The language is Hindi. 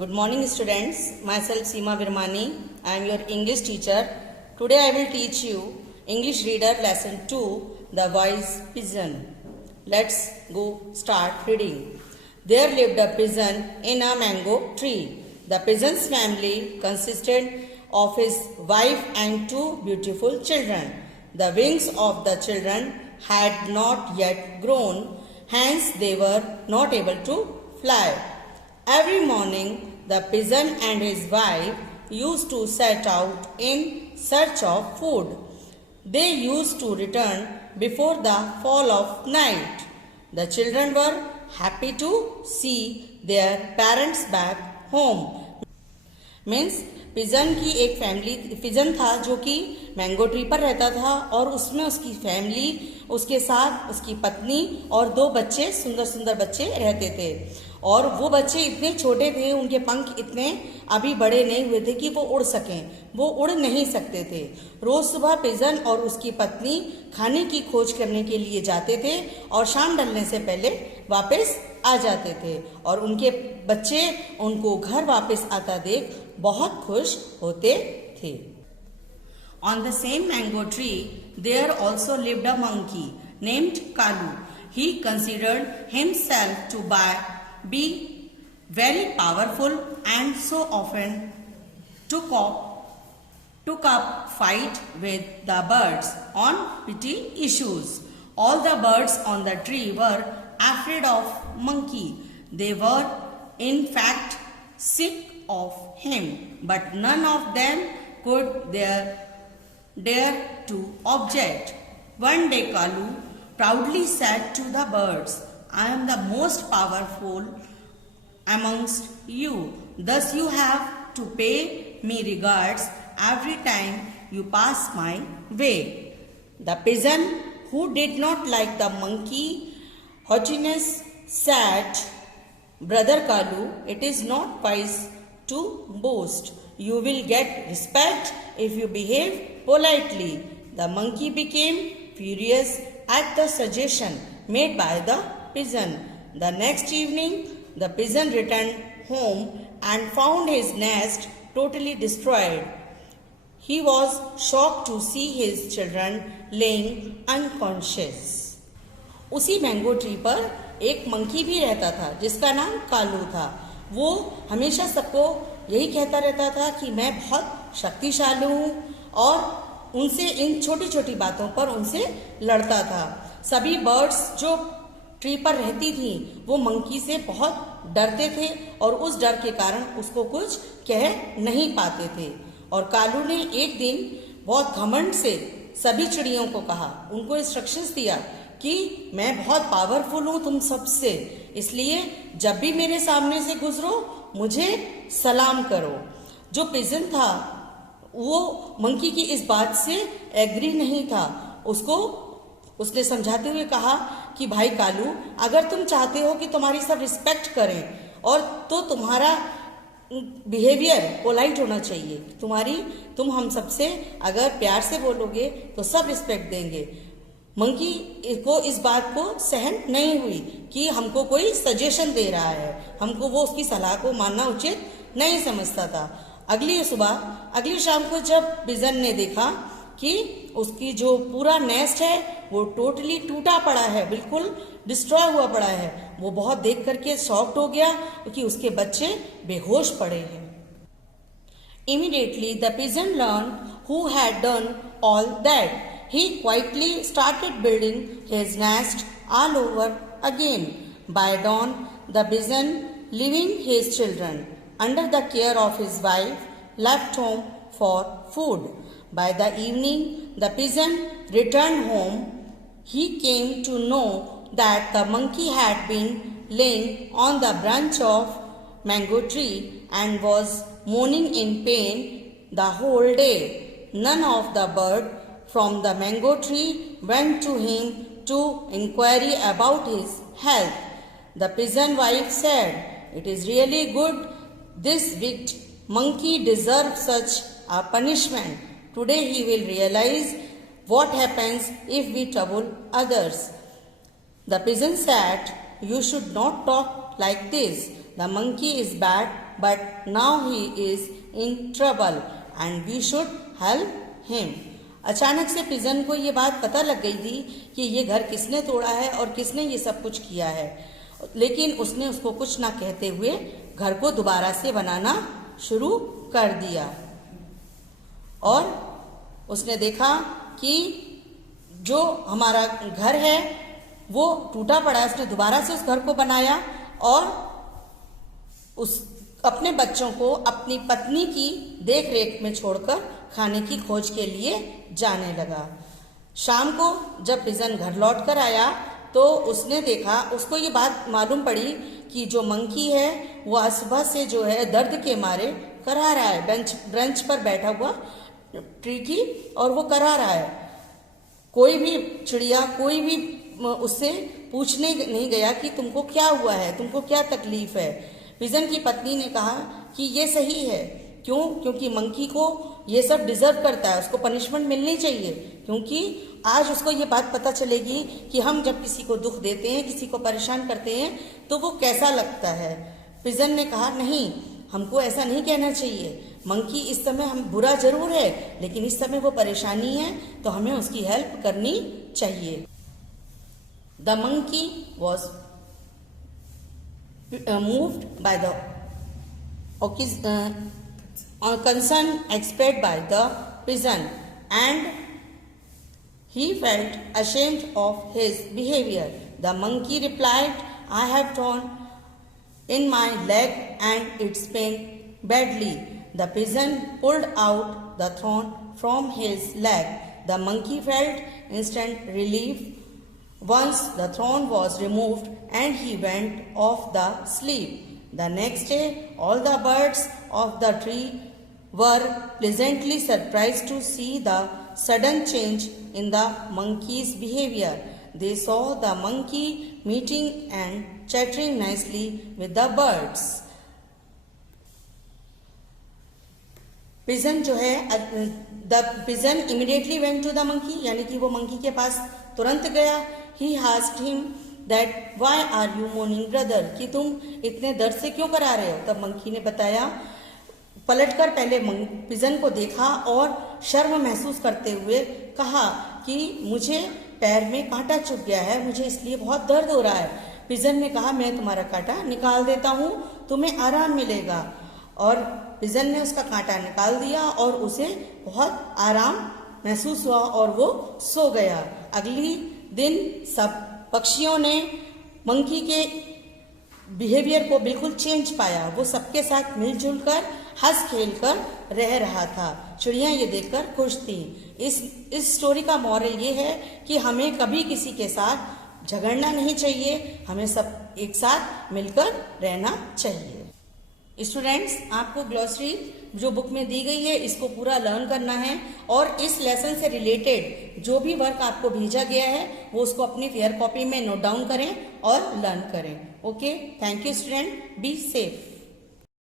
Good morning students, myself Seema Virmani, I am your English teacher. Today I will teach you English Reader Lesson 2, The Wise Pigeon. Let's go start reading. There lived a pigeon in a mango tree. The pigeon's family consisted of his wife and two beautiful children. The wings of the children had not yet grown, hence they were not able to fly. Every morning, the pigeon and his wife used to set out in search of food. They used to return before the fall of night. The children were happy to see their parents back home. Means pigeon की एक फैमिली, पिजन था जो कि मैंगो ट्री पर रहता था और उसमें उसकी फैमिली, उसके साथ उसकी पत्नी और दो बच्चे, सुंदर सुंदर बच्चे रहते थे। और वो बच्चे इतने छोटे थे, उनके पंख इतने अभी बड़े नहीं हुए थे कि वो उड़ सकें, वो उड़ नहीं सकते थे। रोज सुबह पिजन और उसकी पत्नी खाने की खोज करने के लिए जाते थे और शाम ढलने से पहले वापस आ जाते थे और उनके बच्चे उनको घर वापस आता देख बहुत खुश होते थे। On the same mango tree, there also lived a monkey named Kalu. He considered himself to be very powerful and so often took up fight with the birds on petty issues. All the birds on the tree were afraid of monkey. They were in fact sick of him, but none of them could dare to object. One day Kalu proudly said to the birds, I am the most powerful amongst you. Thus you have to pay me regards every time you pass my way. The pigeon, who did not like the monkey haughtiness, said, Brother Kalu, it is not wise to boast. You will get respect if you behave politely. The monkey became furious at the suggestion made by the pigeon. The next evening, the pigeon returned home and found his nest totally destroyed. He was shocked to see his children laying unconscious. उसी मैंगो ट्री पर एक मंकी भी रहता था जिसका नाम कालू था। वो हमेशा सबको यही कहता रहता था कि मैं बहुत शक्तिशाली हूँ और उनसे इन छोटी छोटी बातों पर उनसे लड़ता था। सभी बर्ड्स जो ट्री पर रहती थी वो मंकी से बहुत डरते थे और उस डर के कारण उसको कुछ कह नहीं पाते थे। और कालू ने एक दिन बहुत घमंड से सभी चिड़ियों को कहा, उनको इंस्ट्रक्शंस दिया कि मैं बहुत पावरफुल हूँ तुम सबसे, इसलिए जब भी मेरे सामने से गुजरो मुझे सलाम करो। जो पिजन था वो मंकी की इस बात से एग्री नहीं था। उसने समझाते हुए कहा कि भाई कालू, अगर तुम चाहते हो कि तुम्हारी सब रिस्पेक्ट करें और तो तुम्हारा बिहेवियर पोलाइट होना चाहिए। तुम हम सबसे अगर प्यार से बोलोगे तो सब रिस्पेक्ट देंगे। मंकी को इस बात को सहन नहीं हुई कि हमको कोई सजेशन दे रहा है, हमको वो उसकी सलाह को मानना उचित नहीं समझता था। अगली शाम को जब पिजन ने देखा कि उसकी जो पूरा नेस्ट है वो टोटली टूटा पड़ा है, बिल्कुल डिस्ट्रॉय हुआ पड़ा है, वो बहुत देख करके शॉक्ड हो गया क्योंकि उसके बच्चे बेहोश पड़े हैं। Immediately the pigeon learned who had done all that. He quietly started building his nest all over again. By dawn, the pigeon, leaving his children under the care of his wife, left home for food. By the evening, the pigeon returned home. He came to know that the monkey had been laying on the branch of mango tree and was moaning in pain the whole day. None of the birds from the mango tree went to him to inquire about his health. The pigeon wife said, It is really good. This wicked monkey deserves such a punishment. Today he will realize what happens if we trouble others. The pigeon said, You should not talk like this. The monkey is bad, but now he is in trouble and we should help him. अचानक से पिजन को ये बात पता लग गई थी कि ये घर किसने तोड़ा है और किसने ये सब कुछ किया है, लेकिन उसने उसको कुछ ना कहते हुए घर को दोबारा से बनाना शुरू कर दिया। और उसने देखा कि जो हमारा घर है वो टूटा पड़ा है, उसने दोबारा से उस घर को बनाया और उस अपने बच्चों को अपनी पत्नी की देख रेख में छोड़कर खाने की खोज के लिए जाने लगा। शाम को जब पिजन घर लौट कर आया तो उसने देखा, उसको ये बात मालूम पड़ी कि जो मंकी है वो आज सुबह से जो है दर्द के मारे करा रहा है, ब्रेंच पर बैठा हुआ ट्री की, और वो करा रहा है। कोई भी चिड़िया, कोई भी उससे पूछने नहीं गया कि तुमको क्या हुआ है, तुमको क्या तकलीफ है। पिजन की पत्नी ने कहा कि ये सही है। क्यों? क्योंकि मंकी को ये सब डिजर्व करता है, उसको पनिशमेंट मिलनी चाहिए, क्योंकि आज उसको ये बात पता चलेगी कि हम जब किसी को दुख देते हैं, किसी को परेशान करते हैं तो वो कैसा लगता है। पिजन ने कहा नहीं, हमको ऐसा नहीं कहना चाहिए। मंकी इस समय हम बुरा जरूर है, लेकिन इस समय वो परेशानी है तो हमें उसकी हेल्प करनी चाहिए। The monkey was moved by the concern expressed by the pigeon, and he felt ashamed of his behavior. The monkey replied, I have torn in my leg and it's pain badly. The pigeon pulled out the thorn from his leg. The monkey felt instant relief once the thorn was removed and he went off the sleep. The next day, all the birds of the tree were pleasantly surprised to see the sudden change in the monkey's behavior. They saw the monkey meeting and chattering nicely with the birds. Pigeon जो है, the pigeon immediately went to the monkey, यानी कि वो मंकी के पास तुरंत गया। He asked him that why are you mourning brother, कि तुम इतने दर्द से क्यों करा रहे हो। तब मंकी ने बताया, पलटकर पहले पिजन को देखा और शर्म महसूस करते हुए कहा कि मुझे पैर में कांटा चुभ गया है, मुझे इसलिए बहुत दर्द हो रहा है। पिजन ने कहा, मैं तुम्हारा कांटा निकाल देता हूँ, तुम्हें आराम मिलेगा। और पिजन ने उसका कांटा निकाल दिया और उसे बहुत आराम महसूस हुआ और वो सो गया। अगली दिन सब पक्षियों ने मंकी के बिहेवियर को बिल्कुल चेंज पाया। वो सबके साथ मिलजुल कर हंस खेल कर रह रहा था। चिड़िया ये देखकर खुश थी। इस स्टोरी का मॉरल ये है कि हमें कभी किसी के साथ झगड़ना नहीं चाहिए, हमें सब एक साथ मिलकर रहना चाहिए। स्टूडेंट्स, आपको ग्लॉसरी जो बुक में दी गई है इसको पूरा लर्न करना है और इस लेसन से रिलेटेड जो भी वर्क आपको भेजा गया है वो उसको अपनी फेयर कॉपी में नोट डाउन करें और लर्न करें। Okay, thank you student, be safe.